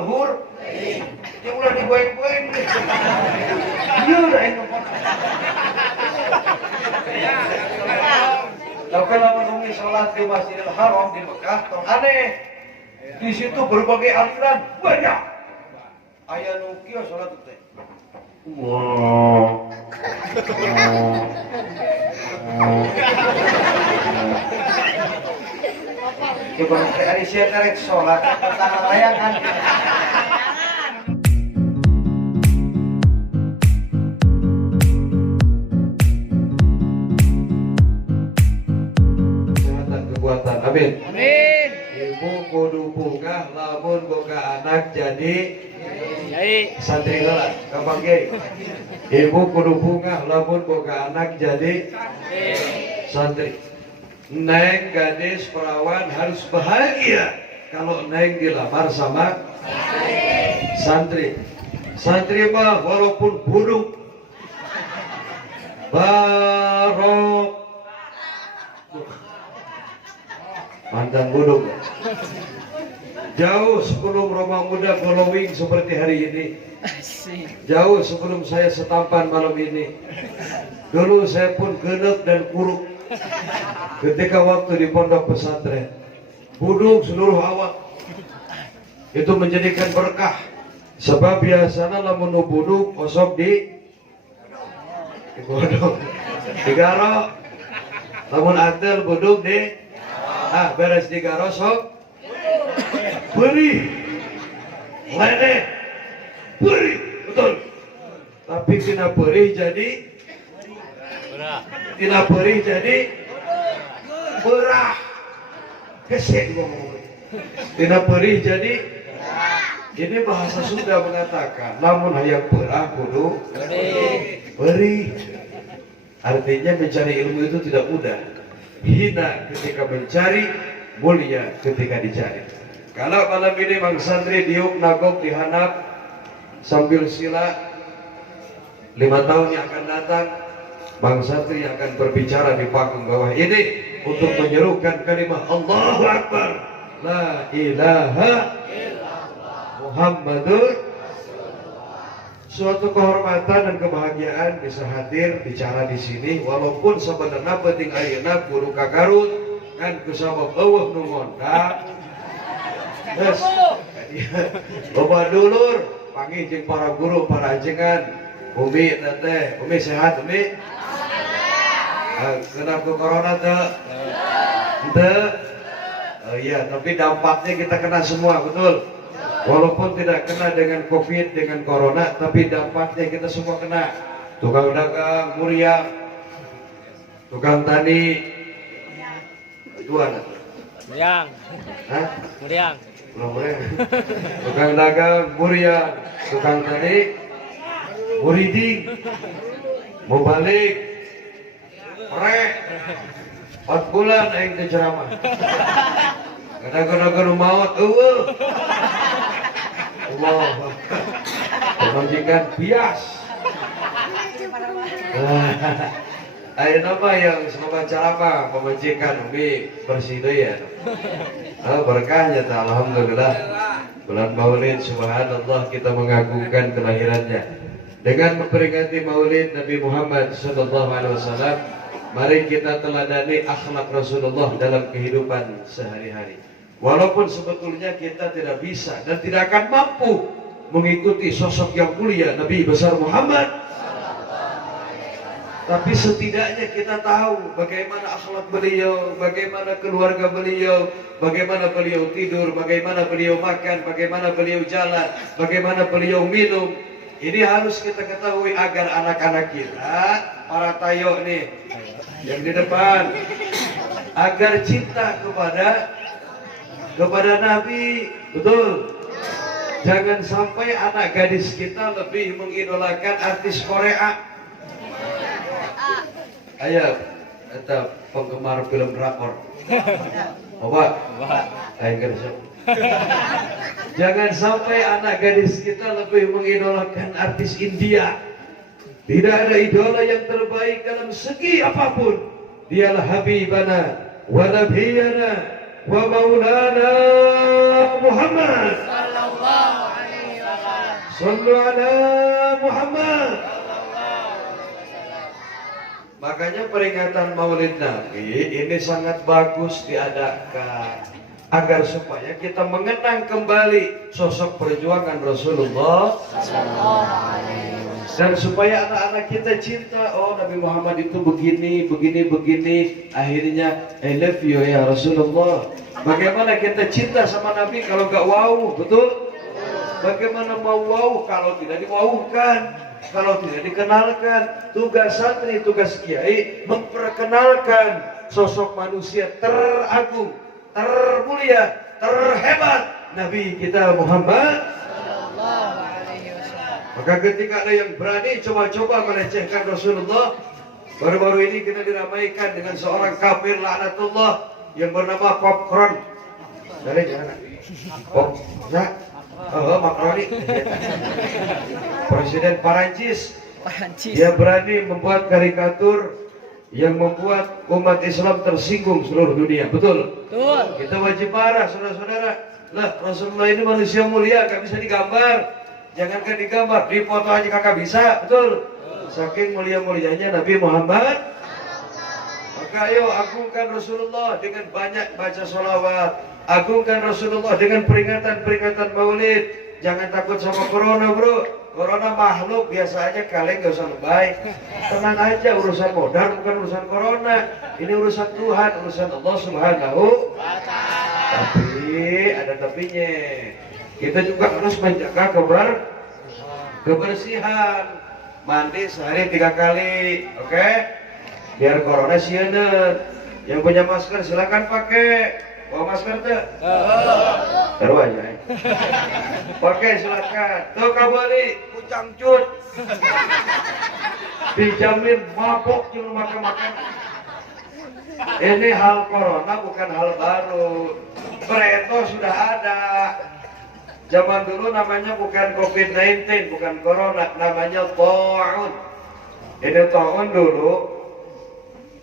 luhur. Ya ulah digoyang-goyang. Iya dah itu. Tapi lamun umi salat di Masjidil Haram di Mekah tong aneh. Di situ berbagai aliran banyak. Aya nu kieu salat teh. Wow. Coba hari siang karek sholat, tangan layangan. Kesehatan kekuatan, amin. Amin. Ibu kudu bungah lamun boga anak jadi santri heula, gampang ge. Ibu kudu bungah lamun boga anak jadi santri. Neng gadis perawan harus bahagia kalau Neng dilamar sama santri. Santri mah walaupun buduk barok mantan buduk jauh sebelum Roma Muda glowing seperti hari ini, jauh sebelum saya setampan malam ini. Dulu saya pun genep dan kuruk ketika waktu di pondok pesantren. Buduk seluruh awak itu menjadikan berkah, sebab biasanya lamun buduk kosok di godok digaro, lamun atel buduk di beres digaro sok beri lene beri, betul. Tapi tina beri jadi tina beri jadi berah kesek ngomong. Tina beri jadi ini bahasa Sunda mengatakan lamun hayang berah kudu beri. Artinya mencari ilmu itu tidak mudah. Hina ketika mencari, mulia ketika dicari. Kalau malam ini Mang Santri diuk nagok dihanap sambil sila 5 tahun yang akan datang, Mang Santri akan berbicara di panggung bawah ini untuk menyerukan kalimat Allahu Akbar, La ilaha illallah Muhammadur. Suatu kehormatan dan kebahagiaan bisa hadir bicara di sini, walaupun sebenarnya penting ayeuna guru kagarut kan kusabab eueuh nu ngondak. Yes. Loba dulur panggih jeung para guru, para ajengan. Umi teh, Umi sehat Umi? Kena ke corona teh? Teu. Iya, tapi dampaknya kita kena semua, betul. Walaupun tidak kena dengan COVID, dengan corona, tapi dampaknya kita semua kena. Tukang dagang, muriang, tukang tani, tuan. Muriang. Hah? Muriang. Belum muriang. Tukang dagang, muriang, tukang tani, muriding, mau balik, merek, 4 bulan aing teh ceramah. Kadang-kadang maut, Allah, pemajikan bias. Ayo nama yang sama ceramah pemajikan Umi bersih ya. Berkahnya ta, alhamdulillah. Bulan Maulid, subhanallah, kita mengagungkan kelahirannya. Dengan memperingati Maulid Nabi Muhammad SAW, mari kita teladani akhlak Rasulullah dalam kehidupan sehari-hari. Walaupun sebetulnya kita tidak bisa dan tidak akan mampu mengikuti sosok yang mulia Nabi besar Muhammad, tapi setidaknya kita tahu bagaimana akhlak beliau, bagaimana keluarga beliau, bagaimana beliau tidur, bagaimana beliau makan, bagaimana beliau jalan, bagaimana beliau minum. Ini harus kita ketahui agar anak-anak kita, para tayo nih yang di depan, agar cinta kepada Nabi, betul. Jangan sampai anak gadis kita lebih mengidolakan artis Korea. Ayo, kita penggemar film drakor. Coba, jangan sampai anak gadis kita lebih mengidolakan artis India. Tidak ada idola yang terbaik dalam segi apapun. Dialah Habibana wa Nabiyana wa Maulana Muhammad sallallahu Sallu ala Muhammad. Makanya peringatan Maulid Nabi ini sangat bagus diadakan agar supaya kita mengenang kembali sosok perjuangan Rasulullah dan supaya anak-anak kita cinta, oh Nabi Muhammad itu begini, akhirnya I love you ya Rasulullah. Bagaimana kita cinta sama Nabi kalau gak wow, betul? Bagaimana mau wow kalau tidak diwaukan, kalau tidak dikenalkan? Tugas santri, tugas kiai memperkenalkan sosok manusia teragung, termulia, terhebat Nabi kita Muhammad. Maka ketika ada yang berani coba-coba melecehkan Rasulullah, baru-baru ini kita diramaikan dengan seorang kafir laknatullah yang bernama Popcorn. Dari mana? Pop, ya? Makroni. Presiden Perancis. Dia berani membuat karikatur yang membuat umat Islam tersinggung seluruh dunia. Betul? Betul. Kita wajib marah, saudara-saudara. Lah, Rasulullah ini manusia mulia, gak bisa digambar. Jangankan digambar, dipoto aja kakak bisa. Betul? Saking mulia-mulianya Nabi Muhammad. Maka ayo agungkan Rasulullah dengan banyak baca sholawat. Agungkan Rasulullah dengan peringatan-peringatan maulid. Jangan takut sama corona, bro. Corona makhluk biasa aja, kalian gak usah lebay. Tenang aja, urusan modal bukan urusan corona. Ini urusan Tuhan, urusan Allah Subhanahu. Tapi ada tapinya. Kita juga harus menjaga kebersihan. Mandi sehari 3 kali, oke? Biar corona sianan. Yang punya masker silakan pakai. Bawa masker tuh? Taruh aja. Pakai silakan. Tuh kabali, kucang cut. Dijamin mabok cuma makan-makan. Ini hal corona bukan hal baru. Preto sudah ada. Zaman dulu namanya bukan COVID-19, bukan corona, namanya ta'un. Ini ta'un dulu.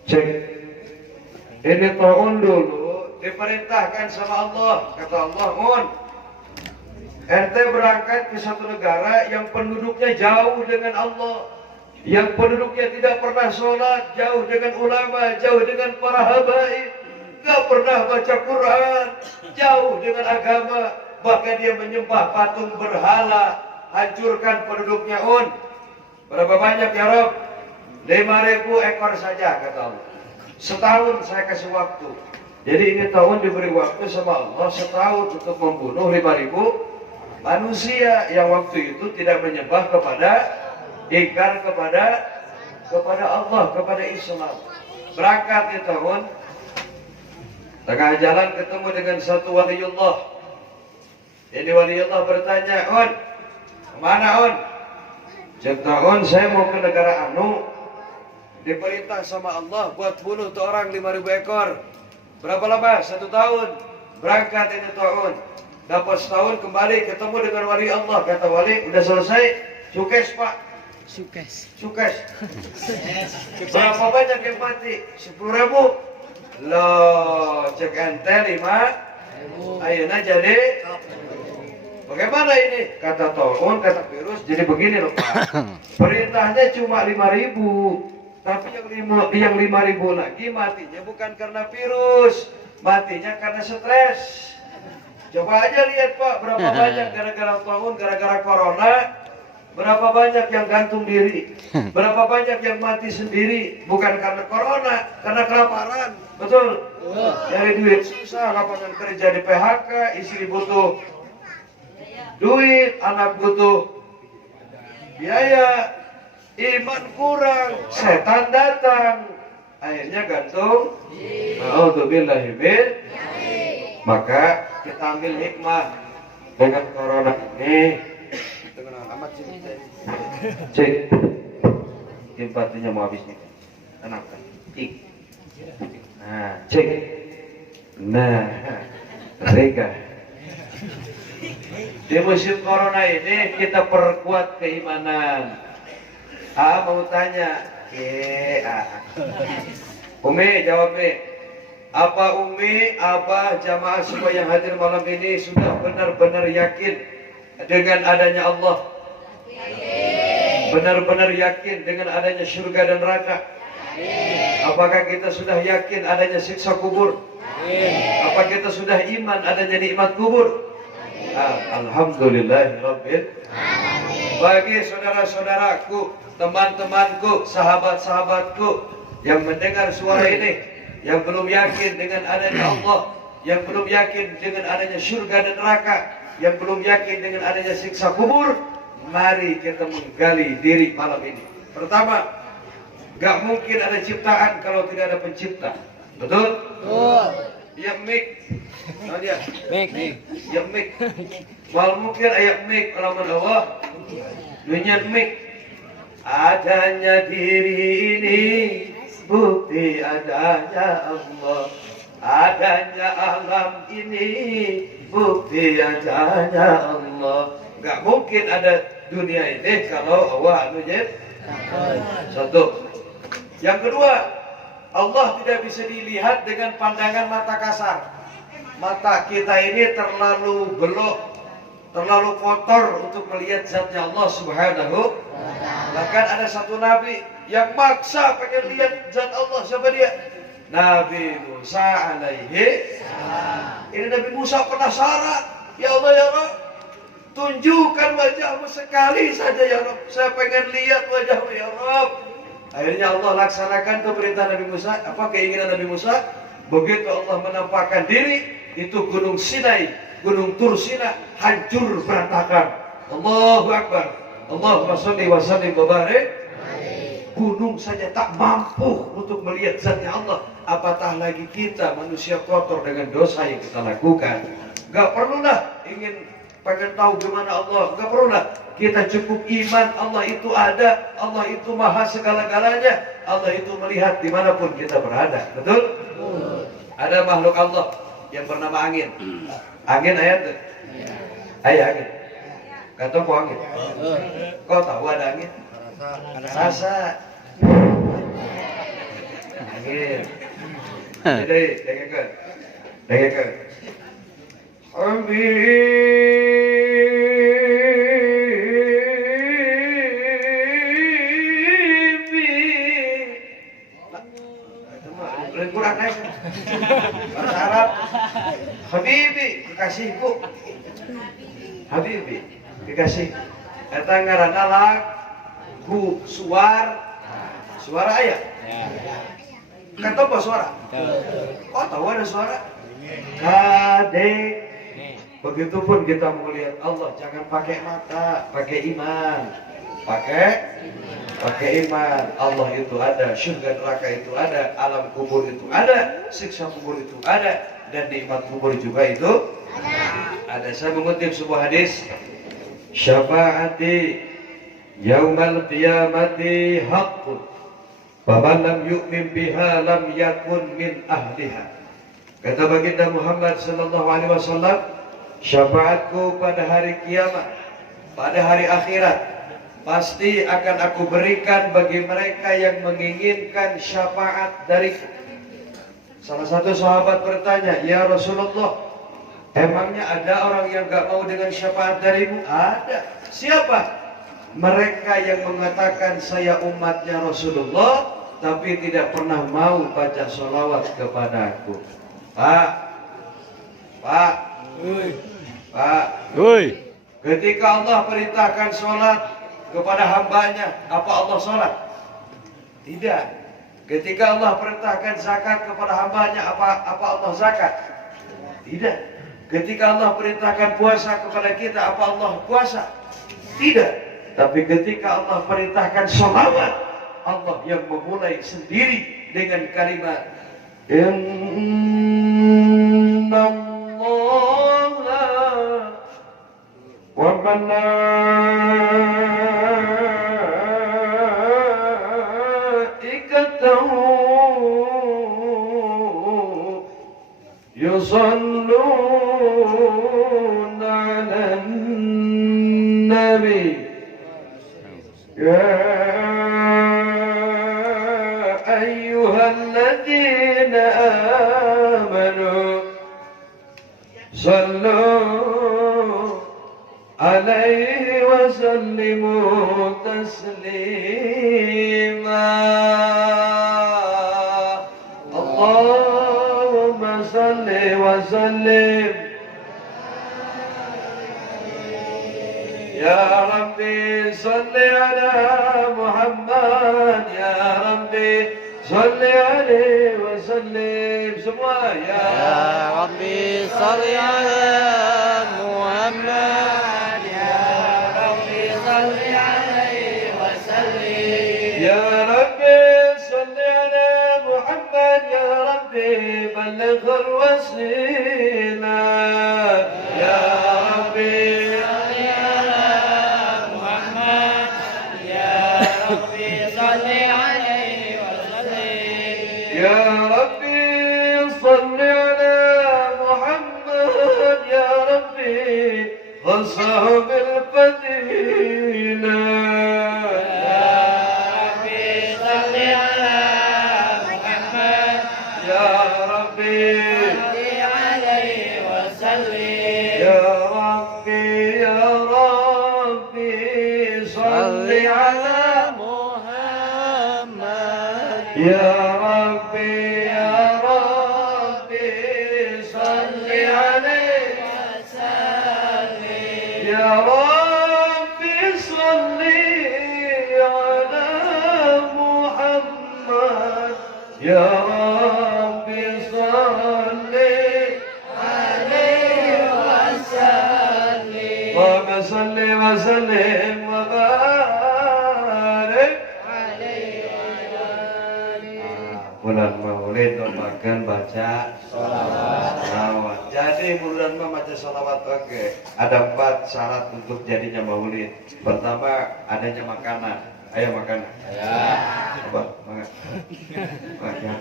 Cek. Ini ta'un dulu diperintahkan sama Allah. Kata Allah, ente berangkat ke satu negara yang penduduknya jauh dengan Allah, yang penduduknya tidak pernah sholat, jauh dengan ulama, jauh dengan para habaib, gak pernah baca Quran, jauh dengan agama, bahkan dia menyembah patung berhala. Hancurkan penduduknya. Berapa banyak ya Rob? 5.000 ekor saja kata Allah. Setahun saya kasih waktu. Jadi ini tahun diberi waktu sama Allah setahun untuk membunuh 5.000 manusia yang waktu itu tidak menyembah kepada ingkar kepada Allah, kepada Islam. Berangkat di tahun, tengah jalan ketemu dengan satu waliullah. Ini waliullah bertanya, kemana Cek saya mau ke negara anu, diperintah sama Allah buat bunuh tuh orang 5.000 ekor. Berapa lama? 1 tahun. Berangkat ini tahun. Dapat setahun kembali ketemu dengan wali Allah. Kata wali, udah selesai? Sukses pak. Sukses. Berapa banyak yang mati? 10.000. Loh, cek ente 5. Ayeuna jadi. Bagaimana ini? Kata tahun, kata virus. Jadi begini loh pak. Perintahnya cuma 5.000. Tapi yang 5.000 lagi matinya bukan karena virus, matinya karena stres. Coba aja lihat pak, berapa banyak gara-gara tahun, gara-gara corona, berapa banyak yang gantung diri, berapa banyak yang mati sendiri, bukan karena corona, karena kelaparan, betul? Dari duit susah, lapangan kerja di PHK, istri butuh duit, anak butuh biaya. Iman kurang, setan datang, akhirnya gantung. Alhamdulillah. Maka kita ambil hikmah dengan corona ini. Cek, simpatinya mau habis nih. Tenangkan. Nah, cek. Nah, mereka. Di musim corona ini kita perkuat keimanan. Mau tanya, Umi jawab nih. Apa Umi, apa jamaah semua yang hadir malam ini sudah benar-benar yakin dengan adanya Allah, Benar-benar yakin dengan adanya surga dan neraka? Apakah kita sudah yakin adanya siksa kubur? Apa kita sudah iman adanya nikmat kubur? Alhamdulillahirabbil alamin. Bagi saudara-saudaraku, teman-temanku, sahabat-sahabatku yang mendengar suara ini, yang belum yakin dengan adanya Allah, yang belum yakin dengan adanya surga dan neraka, yang belum yakin dengan adanya siksa kubur, mari kita menggali diri malam ini. Pertama, gak mungkin ada ciptaan kalau tidak ada pencipta. Betul? Betul. Ya mik. Oh dia. Mik. Ya mik. Wal mungkin ayat mik alaman Allah. Dunia mik. Adanya diri ini bukti adanya Allah. Adanya alam ini bukti adanya Allah. Gak mungkin ada dunia ini kalau Allah anunya satu. Yang kedua, Allah tidak bisa dilihat dengan pandangan mata kasar. Mata kita ini terlalu belok, terlalu kotor untuk melihat zatnya Allah Subhanahu. Bahkan ada satu nabi yang maksa pengen lihat zat Allah. Siapa dia? Nabi Musa alaihi salam. Ini Nabi Musa penasaran. Ya Allah ya Rabb, tunjukkan wajahmu sekali saja ya Rabb. Saya pengen lihat wajahmu ya Rabb. Akhirnya Allah laksanakan perintah Nabi Musa. Apa keinginan Nabi Musa? Begitu Allah menampakkan diri, itu gunung Sinai, gunung Tursina hancur berantakan. Allahu Akbar. Allahumma sholli wa sallim wa barik. Gunung saja tak mampu untuk melihat zatnya Allah, apatah lagi kita manusia kotor dengan dosa yang kita lakukan. Gak perlulah ingin pengen tahu gimana Allah, gak perlulah. Kita cukup iman Allah itu ada, Allah itu maha segala-galanya, Allah itu melihat dimanapun kita berada. Betul? Ada makhluk Allah yang bernama angin. Angin ayat tuh? Ayat angin. Gak tahu kok angin? Kau tahu ada angin? Rasa. Angin. Jadi, dengarkan. Kurang naik bahasa Arab. Habibi, kekasihku. Habibi, kekasih. Eta ngaranna lagu suara ayat. Kata apa suara? Oh tahu ada suara? Kade. Begitupun kita mau lihat Allah, jangan pakai mata, pakai iman. Pakai iman. Allah itu ada, surga neraka itu ada, alam kubur itu ada, siksa kubur itu ada, dan nikmat kubur juga itu ada. Saya mengutip sebuah hadis, syafaati yaumal qiyamati haqqun, faman lam yu'min biha lam yakun min ahliha. Kata baginda Muhammad sallallahu alaihi wasallam, syafaatku pada hari kiamat, pada hari akhirat, pasti akan aku berikan bagi mereka yang menginginkan syafaat dariku. Salah satu sahabat bertanya, ya Rasulullah, emangnya ada orang yang gak mau dengan syafaat darimu? Ada. Siapa? Mereka yang mengatakan saya umatnya Rasulullah, tapi tidak pernah mau baca sholawat kepada aku. Pak, ketika Allah perintahkan sholat kepada hambanya, apa Allah sholat? Tidak. Ketika Allah perintahkan zakat kepada hambanya, apa Allah zakat? Tidak. Ketika Allah perintahkan puasa kepada kita, apa Allah puasa? Tidak. Tapi ketika Allah perintahkan sholawat, Allah yang memulai sendiri dengan kalimat Inna Allah wa يصلون على النبي يا أيها الذين آمنوا صلوا عليه وسلموا تسليما اللهم صل وسلم يا ربي صل على محمد يا ربي صل عليه وسلم semua يا ربي صل على محمد يا ربي صل عليه وسلم يا ربي صل على محمد يا ربي بلغ الوسيلة يا ربي صل على محمد يا ربي صل عليه وسلم يا ربي صل على محمد يا ربي وصحب الفضيلة يا ربي صل على محمد يا ربي صل عليه وسلم يا ربي يا ربي صل على محمد يا ربي يا ربي صل عليه وسلم يا ربي صل على محمد يا ربي صل عليه وسلم اللهم صل وسلم وبارك عليه bulan Maulid makan baca salawat. Jadi bulan membaca salawat oke. Ada 4 syarat untuk jadinya Maulid. Pertama adanya makanan. Ayo makan. ya Apa? Makan. Makan.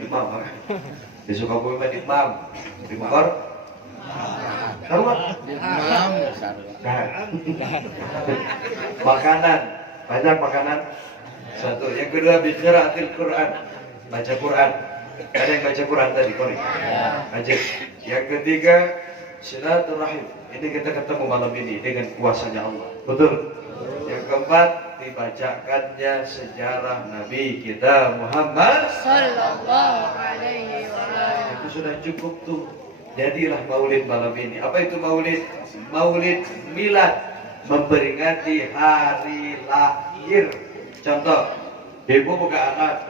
Imam makan. Di Sukabumi mah imam. Di Bogor. Tahu nggak? imam Nah. Makanan. Banyak makanan. Satu. Yang kedua biqiraatil Quran. Baca Quran. Ada yang baca Quran tadi, Kori? Baca. Yang ketiga silaturahim. Ini kita ketemu malam ini dengan kuasanya Allah. Betul. Yang keempat dibacakannya sejarah Nabi kita Muhammad. sallallahu alaihi wasallam Itu sudah cukup tuh. Jadilah maulid malam ini. Apa itu maulid? Maulid milad, memperingati hari lahir. Contoh, ibu buka anak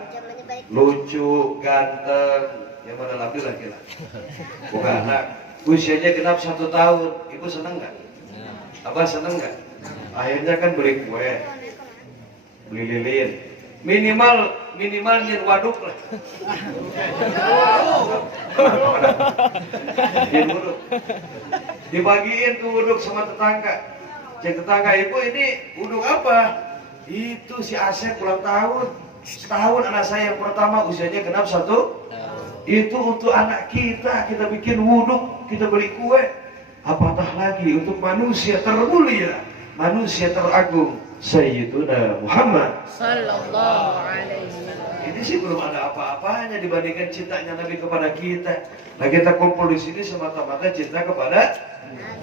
lucu, ganteng, yang mana lambil lagi lah. Buka anak, usianya genap 1 tahun. Ibu seneng nggak? Abah seneng nggak? Akhirnya kan beli kue, beli lilin, minimal nyen waduk lah. Nyen waduk. Dibagiin tuh waduk sama tetangga. Cek tetangga, ibu ini waduk apa? Itu si Asep ulang tahun. Setahun anak saya yang pertama usianya genap 1. Itu untuk anak kita bikin wuduk, kita beli kue. Apatah lagi untuk manusia termulia, manusia teragung, Sayyiduna Muhammad sallallahu alaihi wasallam ini sih belum ada apa-apanya dibandingkan cintanya Nabi kepada kita. Nah kita kumpul di sini semata-mata cinta kepada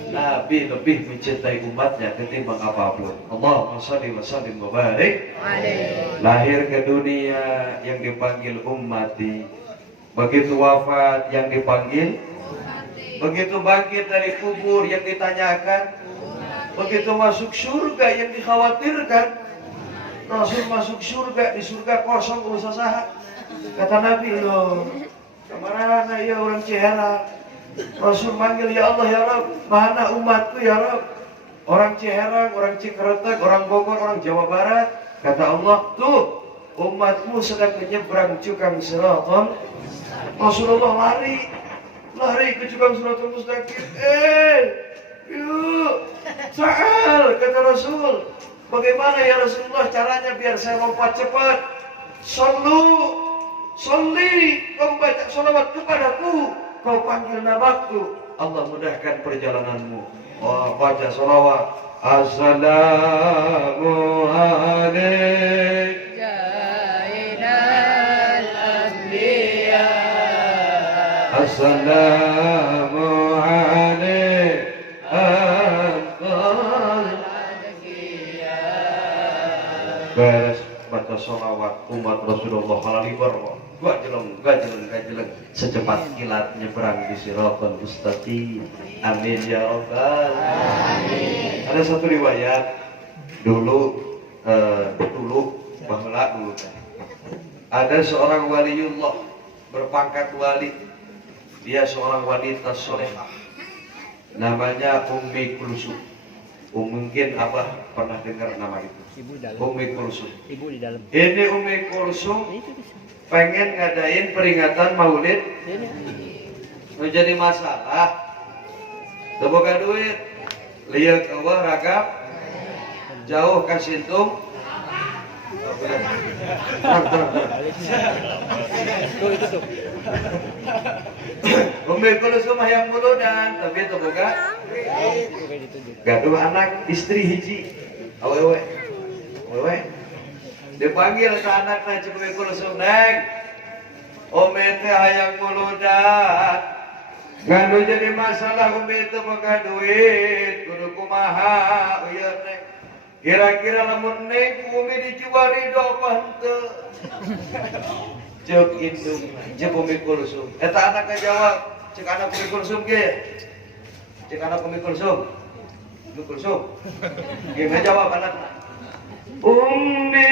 Nabi, lebih mencintai umatnya ketimbang apapun. Allahumma shalli wa sallim wa barik. Lahir ke dunia yang dipanggil ummati, begitu wafat yang dipanggil, begitu bangkit dari kubur yang ditanyakan, begitu masuk surga yang dikhawatirkan. Rasul masuk surga, di surga kosong usaha saha. Kata Nabi, loh kemana ya orang Ciherang? Rasul manggil, ya Allah ya Rabb, mana umatku ya Rabb? Orang Ciherang, orang Cikeretek, orang Bogor, orang Jawa Barat. Kata Allah, tuh umatmu sedang menyeberang cukang Siratal. Rasulullah lari ke cukang Siratal Mustaqim. Yuk, sa'al, kata Rasul. Bagaimana ya Rasulullah caranya biar saya lompat cepat? Salli, kau baca salawat kepadaku, kau panggil namaku, Allah mudahkan perjalananmu. Oh, baca salawat. Assalamu alaikum Jainal Anbiya Assalamu alaikum beres baca sholawat umat Rasulullah halali barwa gajeleng secepat kilat nyebrang di siratal mustaqim. Amin ya rabbal alamin. Ada satu riwayat dulu baheula dulu ada seorang waliullah berpangkat wali, dia seorang wanita solehah namanya Ummi Kulsum. Mungkin Abah pernah dengar nama itu. Ummi Kulsum. Ibu di dalam. Ini Ummi Kulsum pengen ngadain peringatan Maulid. Menjadi masalah. Boga duit, lihat eueuh ragap, jauh ka Sintung. Tuh itu tuh. Ummi Kulsum hayang muludan, tapi teu boga gaduh anak istri hiji. Awewe. Dipanggil ke anakna cek Ummi Kulsum, "Neng, Umi teh hayang muludan. Nganu jadi masalah Umi teh boga duit, kudu kumaha ieu Neng. Kira-kira lamun Neng Umi dijual ridho apa henteu?" Cek indung, cek Ummi Kulsum. Eta anaknya jawab, cek anak Ummi Kulsum ge. Cek anak Ummi Kulsum. Ummi Kulsum. Gimana jawab anaknya? Ummi,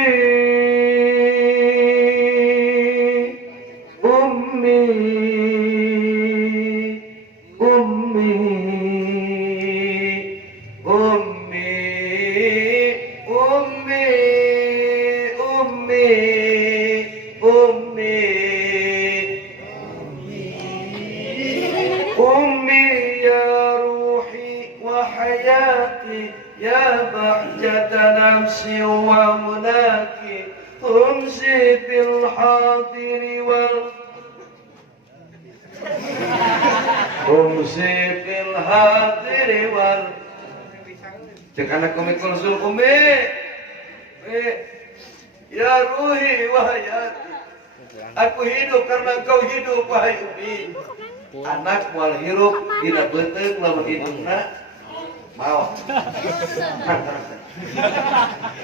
Ummi, Ummi, Ummi, Ummi, Ummi, Ummi, Ummi ya ruhi wa hayati ya bahjata nafsi wa munaki umsi fil hadiri wal umsi fil hadiri wal. Cek anak Ummi Kulsum, Ummi ya ruhi wa hayati, aku hidup karena engkau hidup wahai Ummi. Anak moal hirup dina beuteung lamun hidungna mau.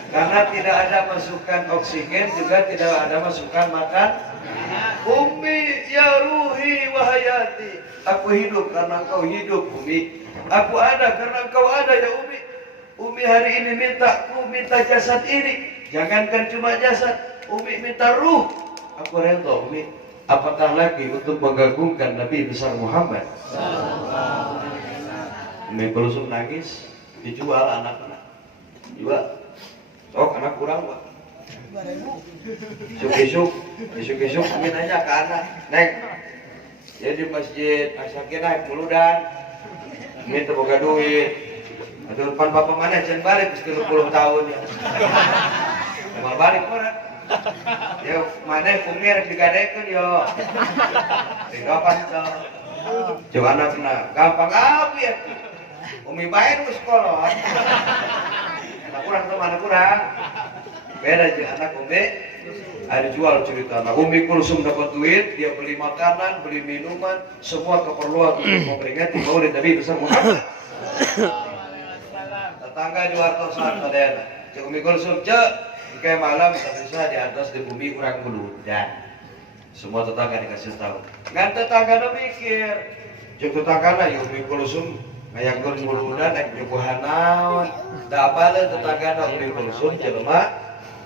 Karena tidak ada masukan oksigen, juga tidak ada masukan makan. Ummi ya ruhi wa hayati, aku hidup karena engkau hidup Ummi. Aku ada karena engkau ada ya Ummi. Ummi hari ini minta jasad ini, jangankan cuma jasad, Ummi minta ruh. Aku rela Ummi. Apatah lagi untuk menggabungkan Nabi besar Muhammad. Ummi Kulsum nangis, dijual anak-anak. Jual. Sok anak kurang, Pak. Isuk-isuk Ummi nanya ke anak, "Neng, ya di masjid Asakinah muludan. Ummi teu boga duit. Atuh pan papa mana can balik geus 30 tahun ya." Mau balik orang. Ya mana Ummi rek digadekeun yo. Kapan tuh? Coba anak kena gampang apa ya? Ummi bae nu sekolah. Anak kurang tuh mana kurang. Beda aja anak Ummi ada jual cerita. Nah, Ummi Kulsum dapat duit, dia beli makanan, beli minuman, semua keperluan untuk memperingati Maulid Nabi besar Muhammad. Tetangga di warteg saat padana. Cek Ummi Kulsum, "Cek, kayak malam bisa di atas di bumi kurang muludan." Semua tetangga dikasih tahu. Ngan tetangga mikir, cek tetangga ya Ummi Kulsum ngayangkeun muludan ek nyuguhan naon. Da apaleun tetangga Ummi Kulsum jelema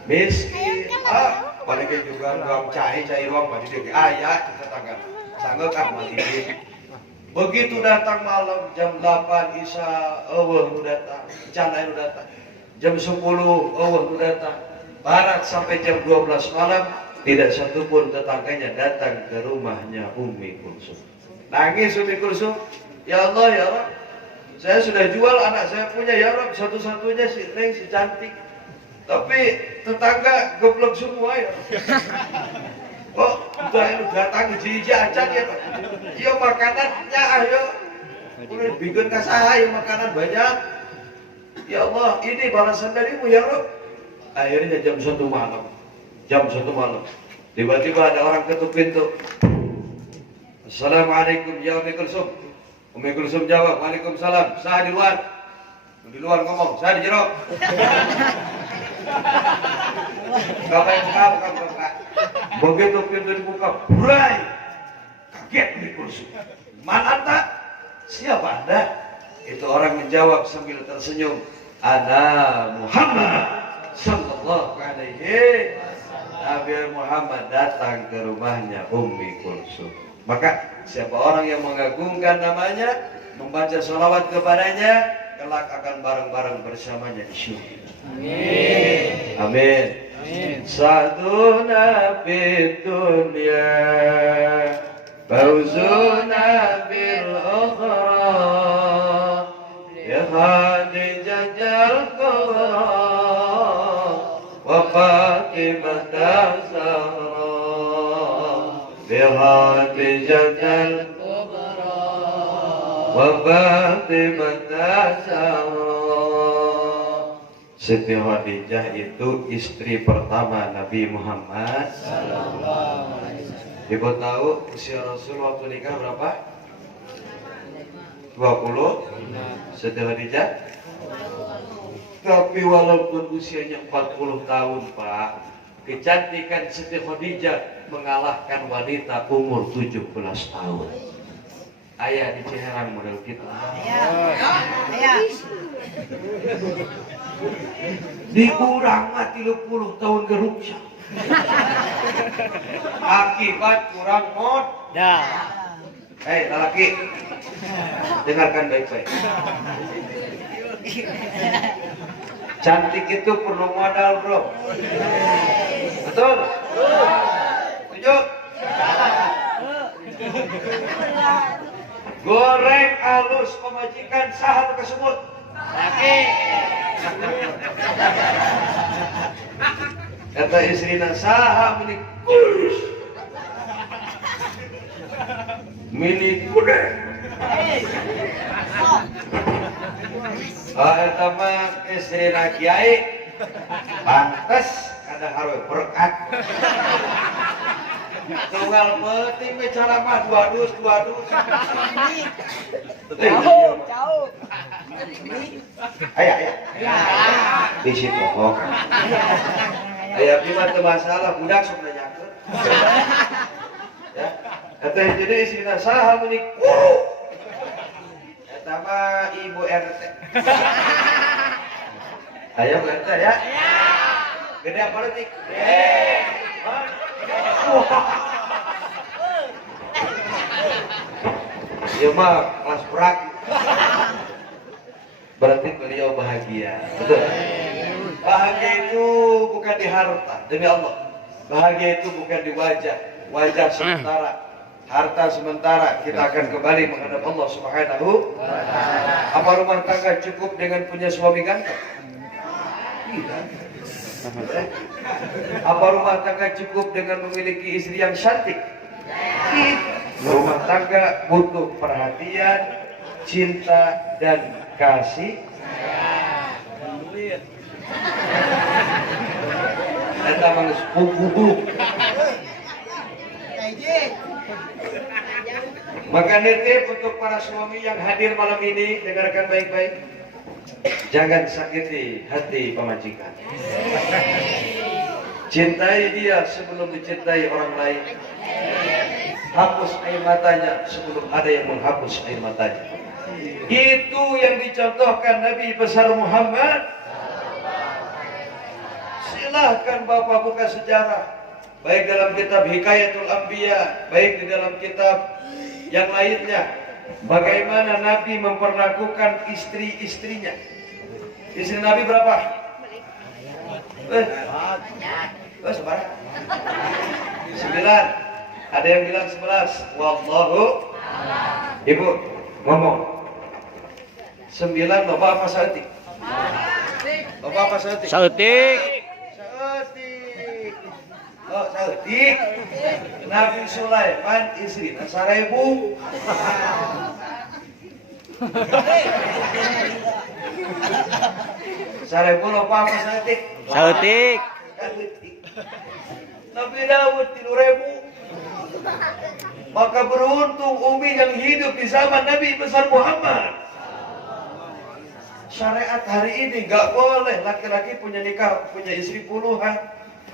miskin. Paling juga ruang cai ruang pada dia aya tetangga. Sanggeuk mati. Begitu datang malam jam 8 Isya eueuh nu datang, cana nu datang. Jam 10 eueuh nu datang. Barat sampai jam 12 malam tidak satupun tetangganya datang ke rumahnya Ummi Kulsum. Nangis Ummi Kulsum, "Ya Allah ya Rabb, saya sudah jual anak saya punya ya Rabb, satu-satunya si Neng si cantik. Tapi tetangga goblok semua ya. Kok datang hiji-hiji aja ya Pak. Iya makanannya ayo. Udah bikin ka saha ya makanan banyak. Ya Allah, ini balasan darimu ya Rabb." Akhirnya jam 1 malam. Tiba-tiba ada orang ketuk pintu. "Assalamualaikum ya Ummi Kulsum." Ummi Kulsum jawab, "Waalaikumsalam." "Saya di luar." Di luar ngomong, "Saya di jero." Kakak. Begitu pintu dibuka, burai. Kaget di kursi. Mana tak? Siapa Anda? Itu orang menjawab sambil tersenyum. Ana Muhammad sallallahu alaihi. Nabi Muhammad datang ke rumahnya Ummi Kulsum. Maka siapa orang yang mengagungkan namanya, membaca sholawat kepadanya, kelak akan bareng-bareng bersamanya di syurga. Amin. Amin. Sa'duna fid dunya, fawzuna bil ukhra, ya Khadijatul Kubra wa Fatimah Zahra, ya Khadijatul Kubra wa Fatimah Zahra. Siti Khadijah itu istri pertama Nabi Muhammad. Ibu tahu usia Rasul waktu nikah berapa? 20. Siti Khadijah. Tapi walaupun usianya 40 tahun, Pak, kecantikan Siti Khadijah mengalahkan wanita umur 17 tahun. Ayah di Ciherang model kita. Ayah. Dikurang mati 30 tahun geruksa. Akibat kurang modal. Hei lelaki, dengarkan baik-baik. Cantik itu perlu modal, bro. Betul? Setuju? Goreng halus pemajikan saham kesebut. Laki. Kata istrina saham ini kurus. Mini kuda. Eta mah istrina kiai pantes kada hareuy berkat. Tunggal penting bicara mah dua dus. Jauh. Ayah. Di situ kok. Ayah gimana tuh masalah budak sok nanyakeun. Ya. Eta jadi isina saha meuni guru. Eta mah ibu RT. Ayah RT ya? Gede apa politik? Ya mah kelas berat. Berarti beliau bahagia. Betul. Bahagia itu bukan di harta, demi Allah. Bahagia itu bukan di wajah. Wajah sementara, harta sementara. Kita akan kembali menghadap Allah Subhanahu wa ta'ala. Apa rumah tangga cukup dengan punya suami ganteng? Tidak. Apa rumah tangga cukup dengan memiliki istri yang cantik? Rumah tangga butuh perhatian, cinta, dan kasih. Kita harus bubuk. Maka nitip untuk para suami yang hadir malam ini, dengarkan baik-baik. Jangan sakiti hati pemajikan. Cintai dia sebelum dicintai orang lain. Hapus air matanya sebelum ada yang menghapus air matanya. Itu yang dicontohkan Nabi besar Muhammad. Silahkan Bapak buka sejarah, baik dalam kitab Hikayatul Anbiya, baik di dalam kitab yang lainnya, bagaimana Nabi memperlakukan istri-istrinya. Istri Nabi berapa? Sebarang 9. Ada yang bilang 11. Wallahu. Ibu ngomong 9. Bapak apa sautik? Bapak apa sautik? Sautik. Oh sautik. Nabi Sulaiman istri 1000. Sarebu lupa apa sautik? Sautik. Nabi Daud 3000. Maka beruntung Umi yang hidup di zaman Nabi besar Muhammad syariat hari ini nggak boleh laki-laki punya nikah, punya istri puluhan,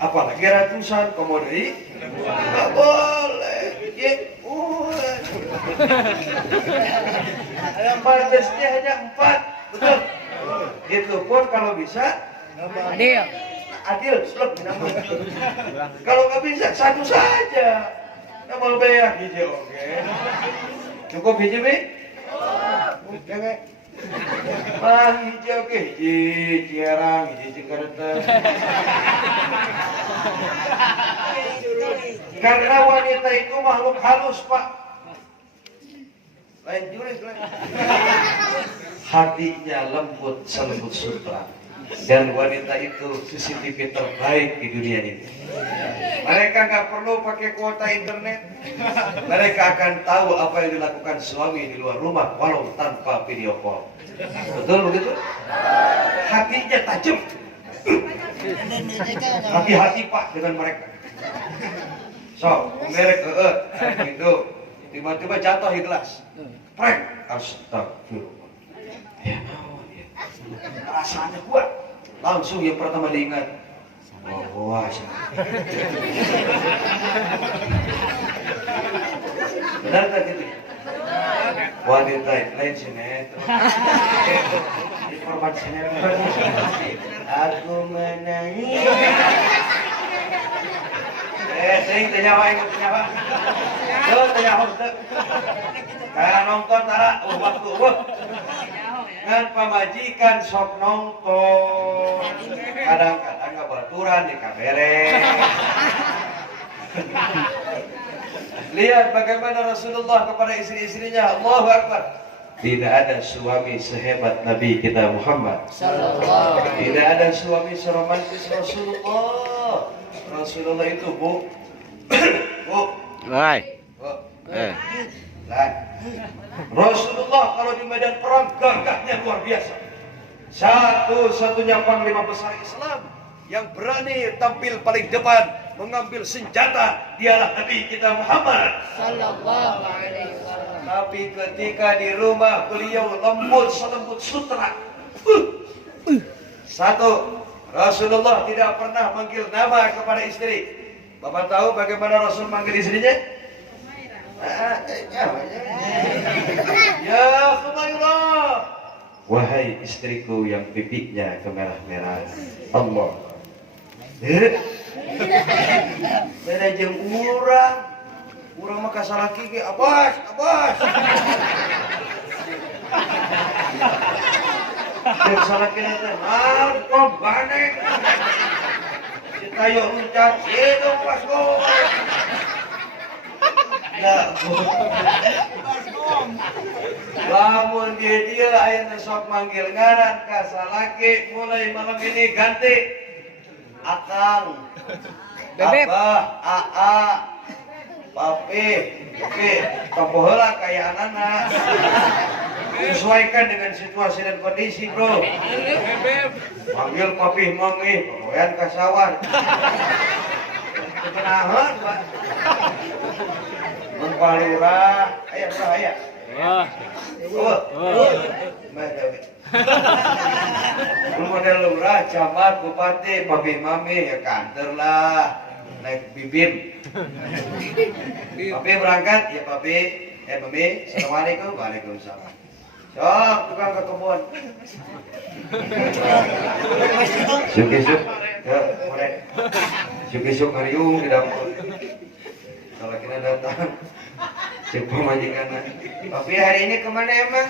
apalagi ratusan, komoditi nggak boleh. Batasnya hanya 4, betul? Itu pun kalau bisa Adil. adil, slot namanya. Kalau nggak bisa satu saja. Nama bayar hiji oke. Cukup hiji mi? Oke. Ah hiji oke, hiji ciarang, hiji Cikareta. Karena wanita itu makhluk halus, Pak. Lain juris, lain. Hatinya lembut selembut sutra. Dan wanita itu CCTV terbaik di dunia ini. Mereka nggak perlu pakai kuota internet. Mereka akan tahu apa yang dilakukan suami di luar rumah walau tanpa video call. Betul begitu? Hatinya tajam. Hati-hati Pak dengan mereka. So, merek itu tiba-tiba jatuh ikhlas. Prek, astagfirullah. Ya Allah, ya. Rasanya kuat. Langsung yang pertama diingat. Wah, benar tak gitu? Wanita lain sinetron. Informasi sinetron. Aku menangis. Sing tanya ikut tanya Tuh tanya tuh. Kayak nonton tara, waktu ngan pamajikan sok nonton. Kadang-kadang ngabaturan di kamera. Lihat bagaimana Rasulullah kepada istri-istrinya. Allahu Akbar. Tidak ada suami sehebat Nabi kita Muhammad. Tidak ada suami seromantis Rasulullah. Rasulullah itu bu. Rasulullah kalau di medan perang gagahnya luar biasa. Satu-satunya panglima besar Islam yang berani tampil paling depan mengambil senjata dialah Nabi kita Muhammad Sallallahu alaihi wasallam. Tapi ketika di rumah beliau lembut selembut sutra. Satu, Rasulullah tidak pernah manggil nama kepada istri. Bapak tahu bagaimana Rasul manggil istrinya? Ya Khumairah. Wahai istriku yang pipinya kemerah-merah. Allah. Beda jeung urang mah kasalaki ge abas. Jeung salaki teh kok bane. Citayo uncat itu pas go. Ya. Lamun dia aya sok manggil ngaran ka salaki mulai malam ini ganti Akang, Bebep, Abah, Aa, Papi, topo heula kaya anak. Sesuaikan dengan situasi dan kondisi, bro. Panggil Papi Mami, pokoknya kasawan. Kebenahan, Pak. Mempalura, aya. Model lurah, camat, bupati, papi mami ya kantor lah, naik bibim. Papi berangkat, ya papi, mami, assalamualaikum, waalaikumsalam. Sok, tukang ke kebun. Suk, ya, mulai. Suk hariung di dapur. Kalau kita datang, cek pemajikan. Papi hari ini kemana emang?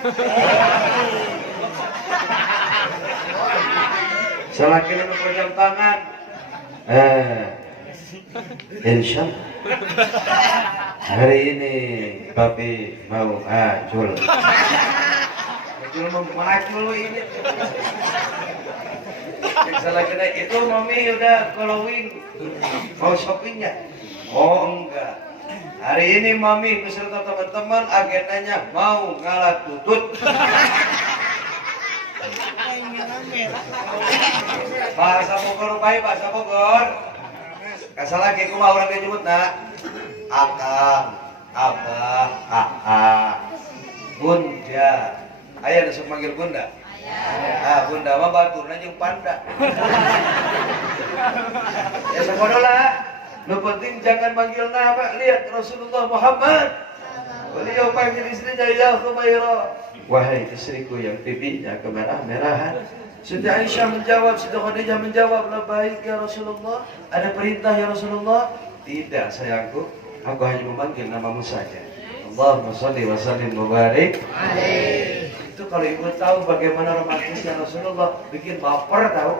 Salaki nu jam tangan. Insya Allah. Hari ini papi mau acul. Acul mau macul ini. Salaki itu mami udah following. Mau shoppingnya? Oh enggak. Hari ini mami beserta teman-teman agendanya mau ngalah tutut. Bahasa Bogor baik, bahasa Bogor. Kasalaki kumaha urang disebut na? Akang, Abah, Aa, Bunda. Aya disebut manggil Bunda. Ah, bunda mah baturna jeung panda. Ya sakodola. Lu penting jangan manggil nama, lihat Rasulullah Muhammad. Beliau panggil istrinya ya Khumairah. Wahai istriku yang pipinya kemerah-merahan. Siti Aisyah menjawab, Siti Khadijah menjawab, labbaik ya Rasulullah. Ada perintah ya Rasulullah? Tidak sayangku, aku hanya memanggil namamu saja. Allahumma sholli wa sallim wa barik. Itu kalau ibu tahu bagaimana romantisnya Rasulullah, bikin baper tahu.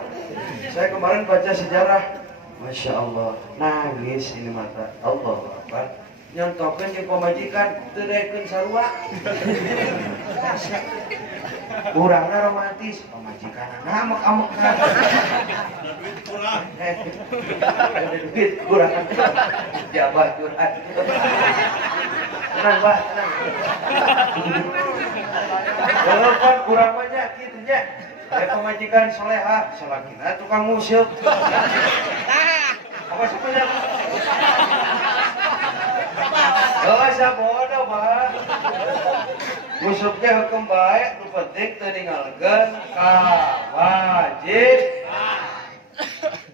Saya kemarin baca sejarah, Masya Allah, nangis ini mata. Allahu Akbar. Nyontokeun jeung pamajikan teu daekeun sarua. Urangna romantis, pamajikanna amek-amekna. Duit kurang. Duit kurang. Jabah curhat. Tenang, Bah, tenang. Walaupun kurang banyak kitu nya. Aya pamajikan solehah, salakina tukang musyuk. Apa sebenarnya? Oh, sabodo, Bah. Musuknya hukum baik, nu penting teu ninggalkeun kawajib.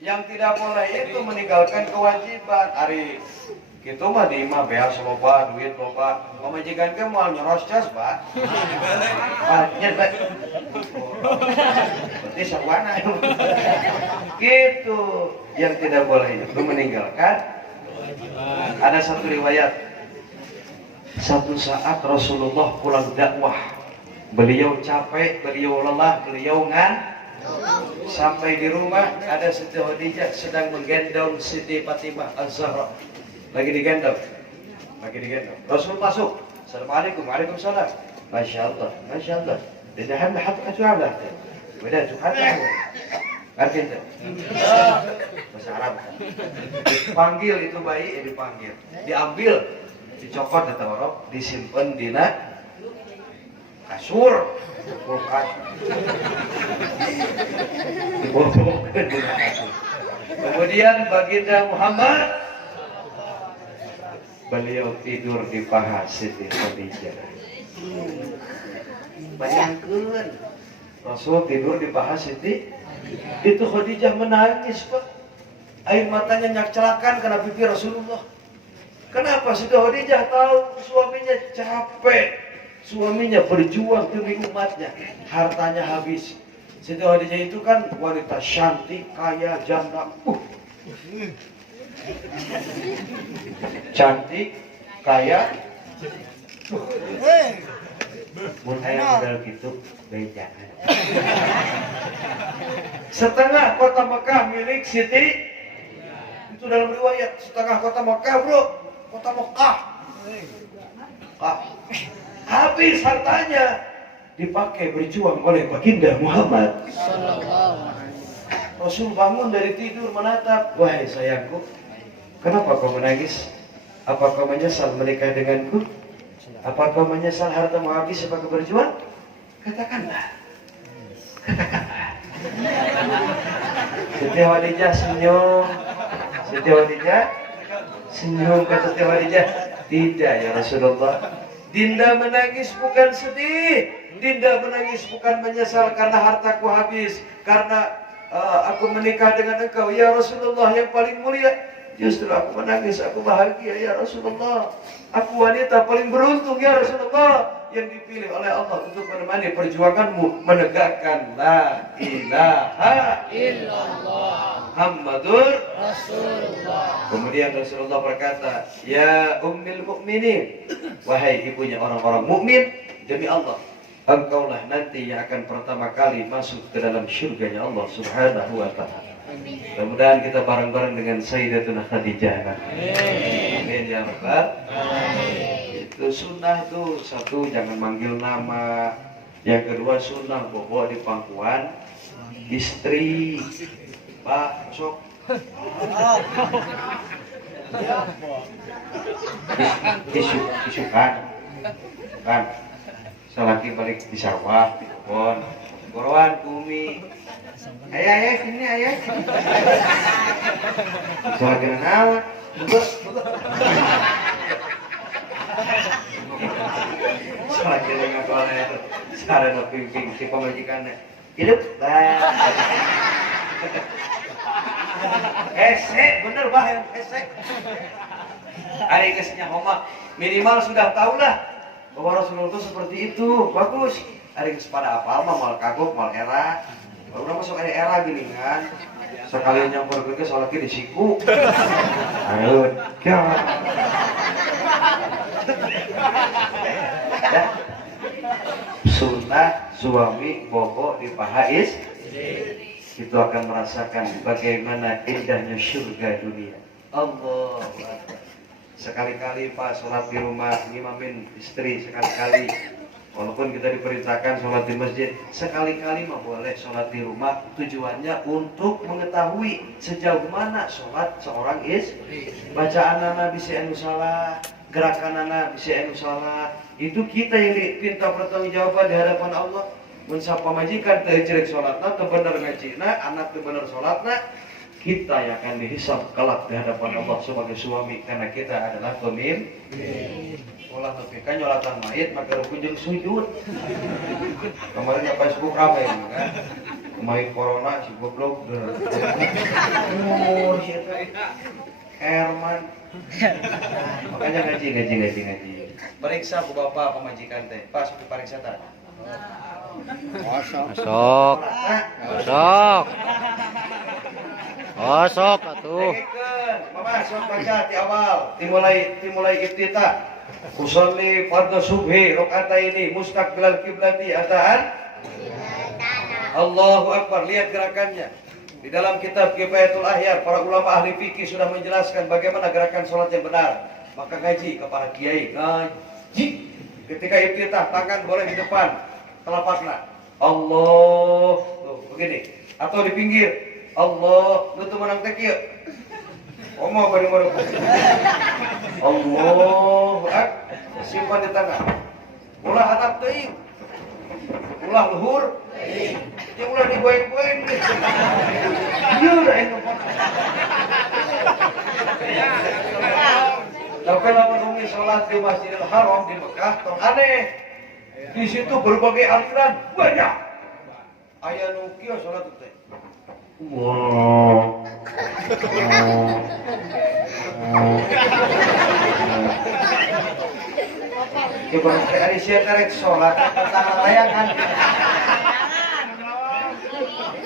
Yang tidak boleh itu meninggalkan kewajiban. Ari kitu mah di imah beas loba, duit loba. Pamajikan ke moal nyoros cas, Bah. Nya, Bah. Berarti sawana. Gitu. Yang tidak boleh itu meninggalkan. Ada satu riwayat. Satu saat Rasulullah pulang dakwah, beliau capek, beliau lelah, beliau sampai di rumah ada Siti Khadijah sedang menggendong Siti Fatimah Az-Zahra, lagi digendong. Rasul masuk, Assalamualaikum, Waalaikumsalam. Masya Allah, Masya Allah. Dinahan hatta jualah, beda jualah. Ngerti tak? Bahasa Arab. Dipanggil itu bayi, dipanggil, diambil. Dicopot atau orok, disimpan di kasur, kulkas, dibobokkan di kasur. Kemudian baginda Muhammad, beliau tidur di paha Siti Khadijah. Bayangkan, Rasul tidur di paha Siti, itu Khadijah menangis, Pak. Air matanya nyakcelakan karena pipi Rasulullah. Kenapa? Siti Khadijah tahu suaminya capek, suaminya berjuang demi umatnya, hartanya habis. Siti Khadijah itu kan wanita cantik, kaya, janda. Cantik, kaya. Mun aya modal gitu, bejakan. Setengah kota Mekah milik Siti. Itu dalam riwayat, setengah kota Mekah, Bro. Kota Mekah. Habis hartanya dipakai berjuang oleh baginda Muhammad. Rasul bangun dari tidur menatap, wahai sayangku, kenapa kau menangis? Apa kau menyesal menikah denganku? Apa kau menyesal hartamu habis sebagai berjuang? Katakanlah. Siti Khadijah senyum. Siti Khadijah senyum, kata Siti Khadijah, tidak ya Rasulullah. Dinda menangis bukan sedih, Dinda menangis bukan menyesal karena hartaku habis, karena aku menikah dengan engkau ya Rasulullah yang paling mulia. Justru aku menangis, aku bahagia ya Rasulullah. Aku wanita paling beruntung ya Rasulullah, yang dipilih oleh Allah untuk menemani perjuanganmu menegakkan la ilaha illallah Muhammadur Rasulullah. Kemudian Rasulullah berkata, ya ummil mukminin, wahai ibunya orang-orang mukmin, demi Allah, engkaulah nanti yang akan pertama kali masuk ke dalam syurganya Allah Subhanahu wa ta'ala. Mudah-mudahan kita bareng-bareng dengan Sayyidatuna Khadijah. Amin ya Rabbal alamin. Itu sunnah tuh, satu jangan manggil nama, yang kedua sunnah bawa di pangkuan istri. Pak, sok. Isukan, kan? Selagi balik di sawah, di kebun, gorowan, bumi. Ayah, sini ayah. Selagi Salah kira ngakuannya sarana pimpin si pemajikannya hidup bener bah hesek hari kesnya homa minimal sudah tahu lah bahwa Rasulullah itu seperti itu bagus hari kepada apa mal kagok mal era baru masuk era gini kan sekalian yang bergegas sholat di siku ayo ya sunnah suami bobo di paha itu akan merasakan bagaimana indahnya surga dunia. Allah. Sekali-kali Pak sholat di rumah ngimamin istri sekali-kali. Walaupun kita diperintahkan sholat di masjid, sekali-kali mah boleh sholat di rumah. Tujuannya untuk mengetahui sejauh mana sholat seorang istri. Bacaan anak bisa anu salah, gerakan anak bisa anu salah. Itu kita yang dipinta pertanggungjawaban di hadapan Allah. Mensapa majikan teu cerek salatna teu bener ngajina, anak teu bener salatna, kita yang akan dihisab kelak di hadapan Allah sebagai suami karena kita adalah pemimpin. Ulah tapi kan nyolatan mayit maka kunjung sujud. Kemarin di Facebook ramai kan. Kemarin corona si goblok. Oh, si Herman. Makanya ngaji. Periksa ku bapak pemajikan teh. Pas periksa tah. Kosok atuh. Mama sok baca di awal, dimulai iftitah. Usolli fardhu subhi rakaataini mustaqbilal qiblati ataan. Allahu Akbar, lihat gerakannya. Di dalam kitab Kifayatul Ahyar, para ulama ahli fikih sudah menjelaskan bagaimana gerakan sholat yang benar. Maka ngaji kepada kiai, ngaji. Ketika iftitah, tangan boleh di depan, telapakna. Allah, tuh begini. Atau di pinggir, Allah, lu tuh menang tekil. Omong bareng-bareng. Allah, simpan di tangan. Ulah hadap teuing. Ulah luhur. Ya ulah digoyang-goyang. Ieu da eno. Tapi lamun umi salat di Masjidil Haram di Mekah tong aneh. Di situ berbagai aliran banyak. Aya nu kieu salat teh. Wow. Coba hari siap karek sholat, tangan layangan.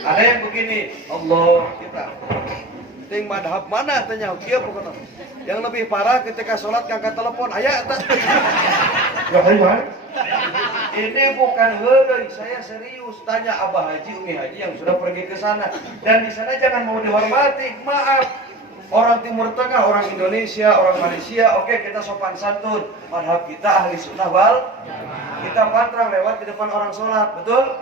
Ada yang begini, Allah kita. Ting madhab mana tanya? Kia pokoknya. Yang lebih parah ketika sholat ngangkat telepon, ayah tak. Ini bukan hurry, saya serius tanya Abah Haji, Umi Haji yang sudah pergi ke sana. Dan di sana jangan mau dihormati, maaf. Orang Timur Tengah, orang Indonesia, orang Malaysia, oke kita sopan santun. Madhab kita ahli sunnah wal. Kita pantrang lewat di depan orang sholat, betul?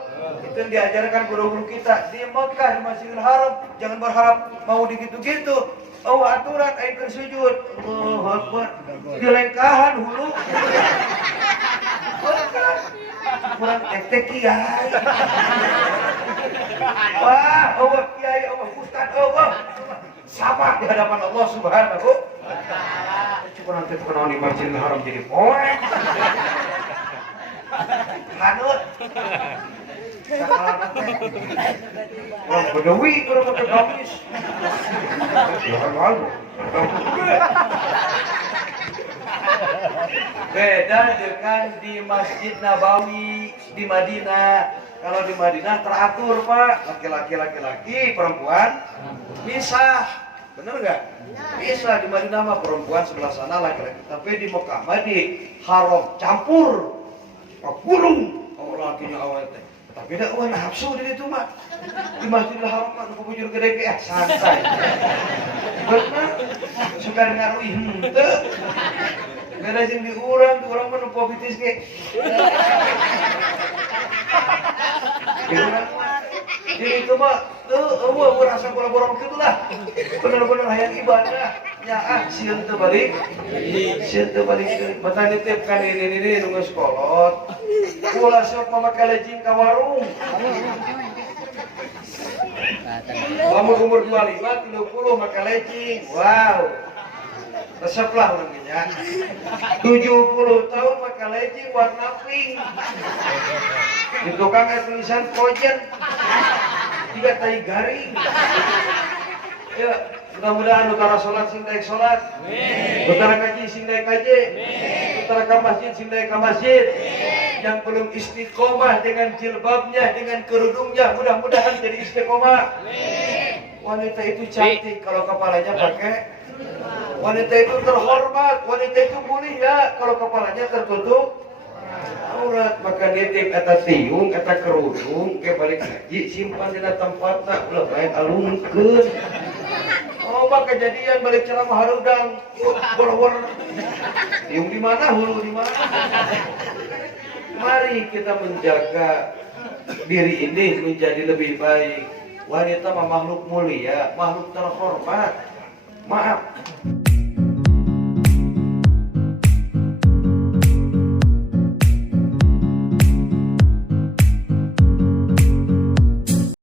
Itu yang diajarkan guru-guru kita di Mekah, di Masjidil Haram. Jangan berharap mau digitu-gitu. Oh aturan aikun sujud. Allahu Akbar. Dilengkahan hulu. Kurang tek kiai. Wah, Allah kiai, Allah ustaz, Allah. Sabar di hadapan Allah Subhanahu wa taala. Coba nanti kenal di Masjidil Haram jadi poek. Hanut. Orang Badawi kurang pakai gamis. Jangan malu. Beda dengan di Masjid Nabawi di Madinah. Kalau di Madinah teratur Pak, laki-laki, perempuan misah, bener nggak? Bisa di Madinah mah perempuan sebelah sana laki-laki, tapi di Mekah mah di Haram campur, gulung, orang lakinya awalnya teh. Tapi dah wah nafsu di itu mah. Di Masjidil Haram mah nu bujur gede ge santai. Bener, suka ngaruhi henteu. Beda jeung di urang mah nu pobitis ge. Jadi itu mah, merasa borong-borong gitu lah. Bener-bener hayang ibadah. Ya sieun teu balik. Mata nitipkan ini nunggu sekolot. Ulah sok mamakai lejing ka warung. Lamun umur 25, 30 makai lejing. Wow. reseplah orangnya. 70 tahun pakai leci warna pink. Di tukang ada tulisan kojen. 3 tai garing. Ya, mudah-mudahan utara sholat sing daek sholat. Utara kaji sing daek kaji. Utara ke masjid sing daek ke masjid. Yang belum istiqomah dengan jilbabnya, dengan kerudungnya, mudah-mudahan jadi istiqomah. Wanita itu cantik kalau kepalanya pakai. Wanita itu terhormat, wanita itu mulia kalau kepalanya tertutup aurat. Maka nitip eta tiung, eta kerudung, ke balik haji, simpan di tempatna, ulah baik alungkeun. Oh, maka kejadian balik ceramah harudang, bor-bor. Tiung di mana, hulu di mana? Mari kita menjaga diri ini menjadi lebih baik. Wanita mah makhluk mulia, makhluk terhormat. Maaf.